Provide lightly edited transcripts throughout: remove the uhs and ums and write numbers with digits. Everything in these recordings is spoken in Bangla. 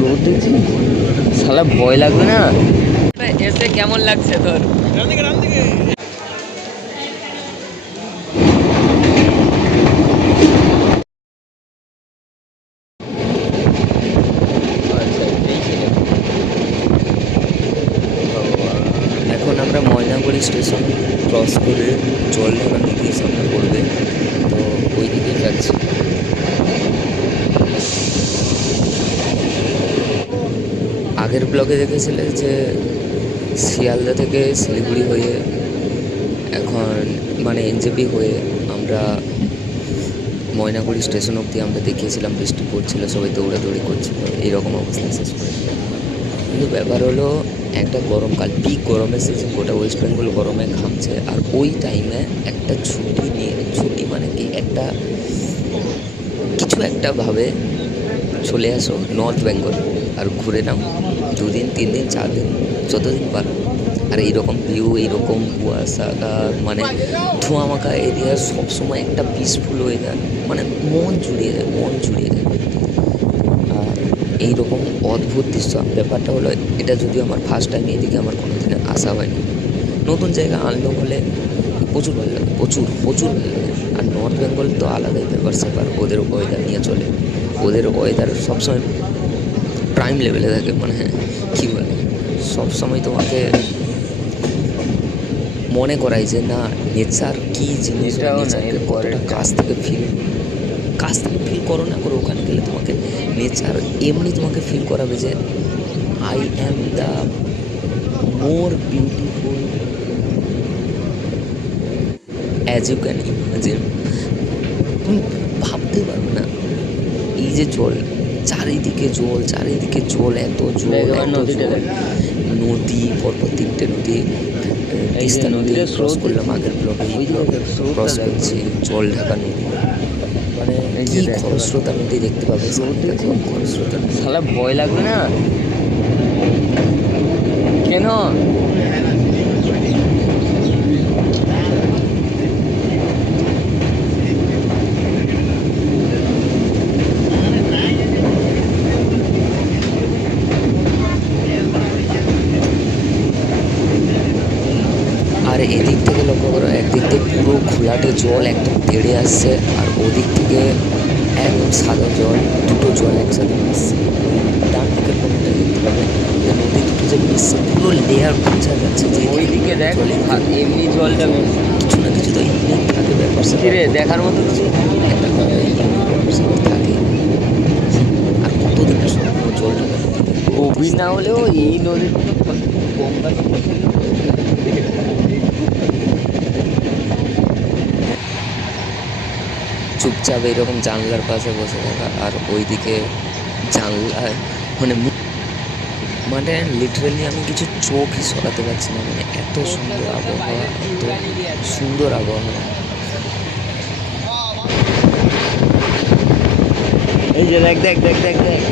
রোদ দেখছি, শালা ভয় লাগবে না? এসে কেমন লাগছে তোর? এখন আমরা ময়নাগুড়ি স্টেশন ক্রস করে জলঢাকা নদীর সামনে পড়বে, তো ওই দিকেই যাচ্ছি। আগের ব্লগে দেখেছিলে যে শিয়ালদা থেকে শিলিগুড়ি হয়ে এখন মানে এনজেপি হয়ে আমরা ময়নাগুড়ি স্টেশন অবধি আমরা দেখিয়েছিলাম, বৃষ্টি পড়ছিল, সবাই দৌড়াদৌড়ি করছিল, এইরকম অবস্থায় শেষ করেছিল। কিন্তু ব্যাপার হলো একটা গরমকাল, পিক গরমের সিজন, গোটা ওয়েস্ট বেঙ্গল গরমে ঘামছে, আর ওই টাইমে একটা ছুটি নিয়ে, ছুটি মানে কি একটা কিছু একটা ভাবে চলে আসো নর্থ বেঙ্গল আর ঘুরে নাও 2 দিন 3 দিন 4 দিন যতদিন পারো। আর এইরকম ভিউ, এইরকম কুয়াশা মানে ধোঁয়া মাখা এরিয়া, সবসময় একটা পিসফুল ওয়েদার, মানে মন জুড়িয়ে যায়, মন জুড়িয়ে যায়। আর এইরকম অদ্ভুত দৃশ্য, ব্যাপারটা হলো এটা যদিও আমার ফার্স্ট টাইম, এদিকে আমার কোনো দিনে আসা হয়নি। নতুন জায়গা আনলো হলে প্রচুর ভালো লাগে, প্রচুর প্রচুর ভালো লাগে। আর নর্থ বেঙ্গল তো আলাদাই ব্যাপার স্যাপার, ওদের ওয়েদার নিয়ে চলে, ওদের ওয়েদার সবসময় প্রাইম লেভেলে থাকে, মানে হ্যাঁ কী বলে, সবসময় তোমাকে মনে করাই যে না নেচার কী জিনিস, নেচারকে কতটা কাছ থেকে ফিল করো না করো, ওখানে গেলে তোমাকে নেচার এমনি তোমাকে ফিল করাবে যে I am the more beautiful as you can imagine. তুমি ভাবতে পারবে না, এই যে জল, চারিদিকে জল, চারিদিকে জল, এত জল, এত জল, নদী পরপর 3টে নদী, তিস্তা নদী ক্রস করলাম আগের ব্লকে, এই ব্লকে ক্রস করছি জলঢাকা নদী, মানে কি খরস্রোতা নদী দেখতে পাবে, দেখো খরস্রোতা নদী। শালা ভয় লাগবে না কেন? আর এদিক থেকে লক্ষ্য করো, একদিক থেকে পুরো ঘোলাটে জল একদম তেড়ে আসছে, আর ওদিক থেকে একদম সাদা জল, দুটো জল একসাথে মিশছে। ডান দিকের কোনটা দেখতে পাবে যে নদী দুটো যে মিশছে, পুরো লেয়ার বোঝা যাচ্ছে যে ওইদিকে দেখ এমনি জলটা কিছু না কিছু তো ইউনিক থাকে, ব্যাপার রে দেখার মতো কিছু একটা থাকে। আর কতদিনের সম্পূর্ণ জলটা গভীর না হলেও এই নদীর গঙ্গা চুপচাপ এইরকম জানলার পাশে বসে থাকা, আর ওইদিকে জানলা মানে মানে লিটারেলি আমি কিছু চোখই সরাতে পারছি না, মানে এত সুন্দর আবহাওয়া, এত সুন্দর আবহাওয়া। এই যে দেখ দেখ দেখ দেখ দেখ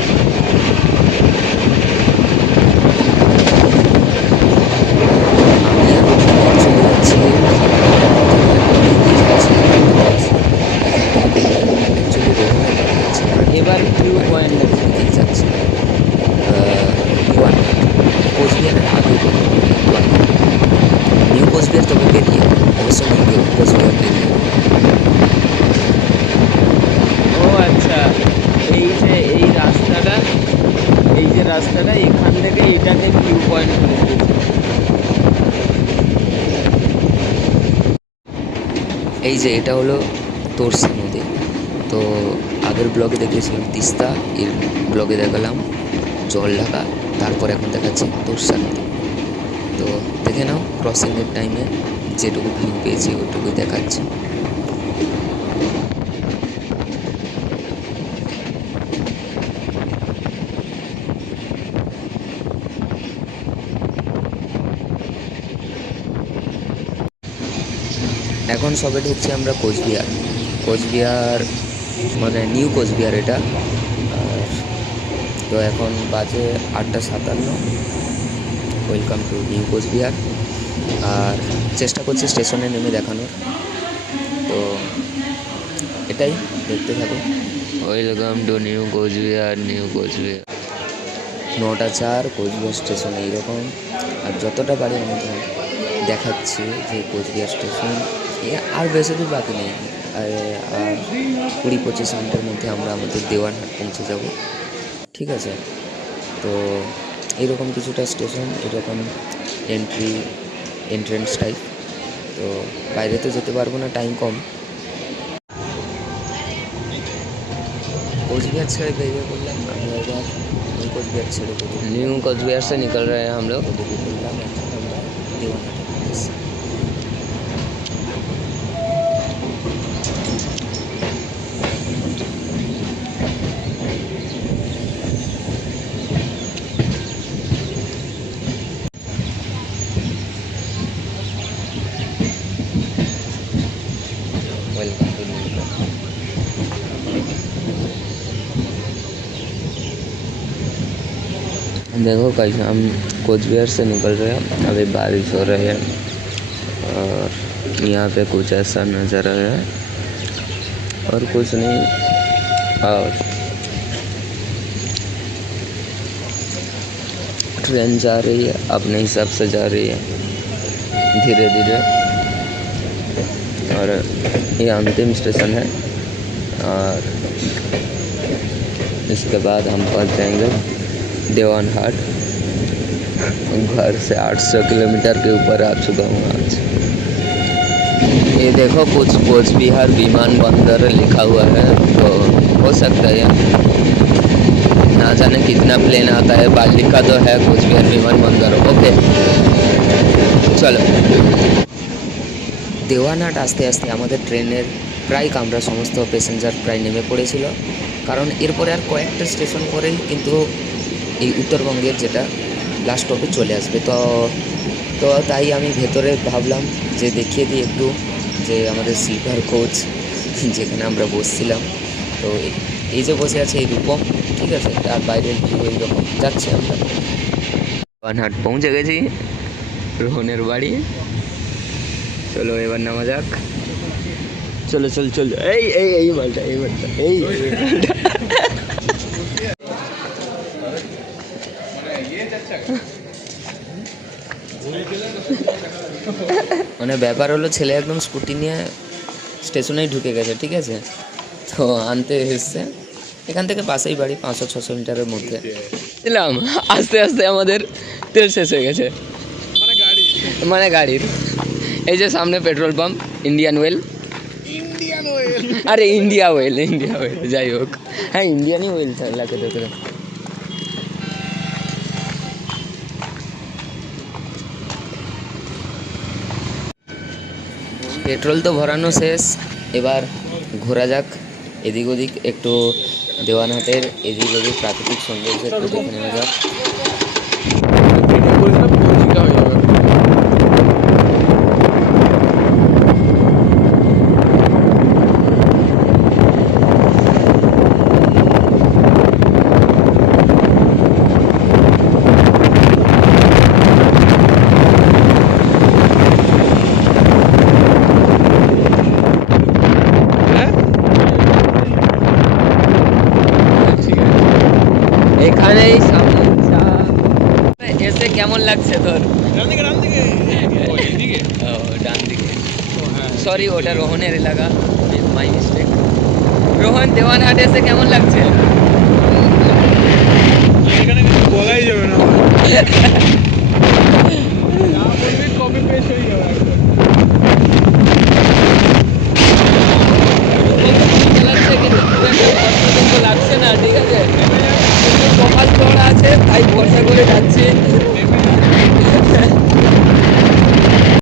এবার ভিউ পয়েন্ট যাচ্ছে কোচবিহারের আগে নিউ কোচবিহার, তবে বেরিয়ে অবশ্য নিউ কোচবিহার বেরিয়ে। ও আচ্ছা, এই যে এই রাস্তাটা, এই যে রাস্তাটা এখান থেকে এটাকে ভিউ পয়েন্ট করে দিয়েছে। এই যে এটা হলো তোরসা নদী, তো আগের ব্লগে দেখিয়েছিলাম তিস্তা, এর ব্লগে দেখালাম জলঢাকা, তারপর এখন দেখাচ্ছি তোরসা নদী। তো দেখে নাও ক্রসিংয়ের টাইমে যেটুকু ভিউ পেয়েছি ওইটুকুই দেখাচ্ছি। এখন সবে ঢুকছি আমরা কোচবিহার, কোচবিহার মানে নিউ কোচবিহার এটা। আর তো এখন বাজে 8:57। Welcome to new Coochbehar. আর চেষ্টা করছি স্টেশনে নেমে দেখানোর, তো এটাই দেখতে থাকো। Welcome to new Coochbehar, new Coochbehar. 9:04 Coochbehar station এইরকম। আর যতটা পারি আমি তোমাকে দেখাচ্ছি যে কোচবিহার স্টেশন আর বেশি দূর বাকি নেই। আর 20-25 মিনিটের মধ্যে আমরা আমাদের দেওয়ানহাট পৌঁছে যাব, ঠিক আছে? তো এইরকম কিছুটা স্টেশন, এরকম এন্ট্রেন্স টাইপ। তো বাইরে তো যেতে পারবো না, টাইম কম। कोचबिहार से बेरिए बोललाम আমরা এবার নিউ কোচবিহার ছেড়ে বেরিয়ে न्यू कोचबिहार से निकल रहे हैं हम लोग। বেরিয়ে পড়লাম এখন আমরা দেওয়ানহাটের উদ্দেশ্যে। Welcome to new. देखो कैसे हम कोचबिहार से निकल रहे हैं, अभी बारिश हो रही है और यहाँ पे कुछ ऐसा नज़र आया है और कुछ नहीं। और ट्रेन जा रही है अपने हिसाब से, जा रही है धीरे धीरे। और ये अंतिम स्टेशन है और इसके बाद हम पहुँच जाएंगे देवानहाट। घर से 800 किलोमीटर के ऊपर आ चुका हूँ आज। ये देखो कुछ कोचबिहार विमानबंदर लिखा हुआ है, तो हो सकता है ना जाने कितना प्लेन आता है। बाल लिखा तो है कोचबिहार विमानबंदर। ओके चलो। দেওয়ানহাট আসতে আসতে আমাদের ট্রেনের প্রায় কামরা সমস্ত প্যাসেঞ্জার প্রায় নেমে পড়েছিল, কারণ এরপরে আর কয়েকটা স্টেশন পরেই কিন্তু এই উত্তরবঙ্গের যেটা লাস্ট স্টপে চলে আসবে। তো তাই আমি ভেতরে ভাবলাম যে দেখিয়ে দিই একটু যে আমাদের স্লিপার কোচ যেখানে আমরা বসছিলাম। তো এই যে বসে আছে এই রূপম, ঠিক আছে? আর বাইরের ভিউ এইরকম। যাচ্ছি আমরা দেওয়ানহাট, পৌঁছে গেছি রোহনের বাড়ি। চলো এবার নামা যাক। চলো চল চল। এই এই এই মালটা এই মালটা এই মানে ব্যাপার হলো ছেলে একদম স্কুটি নিয়ে স্টেশনেই ঢুকে গেছে, ঠিক আছে? তো আনতে এসছে, এখান থেকে পাশেই বাড়ি, 500-600 মিটারের মধ্যে ছিলাম। আস্তে আস্তে আমাদের তেল শেষ হয়ে গেছে, মানে গাড়ির। এই যে সামনে পেট্রোল পাম্প, ইন্ডিয়ান ওয়েল। আরে ইন্ডিয়া ওয়েল যাই হোক, হ্যাঁ ইন্ডিয়ানই ওয়েল লাগে তো। পেট্রোল তো ভরানো শেষ, এবার ঘোরা যাক এদিক ওদিক একটু। দেওয়ানহাটের এদিক ওদিক প্রাকৃতিক সৌন্দর্য একটু দেখে নেওয়া যাক। এখানেই সামনে এসে কেমন লাগছে তোর? ডান দিকে, সরি ওটা রোহনের এলাকা, মাই মিস্টেক। রোহন, দেওয়ানহাট এসে কেমন লাগছে? বলাই যাবে না, কপি পেস্ট হয়ে যাবে। লাগছে না, ঠিক আছে? কপাল তোড়া আছে তাই ভরসা করে যাচ্ছি।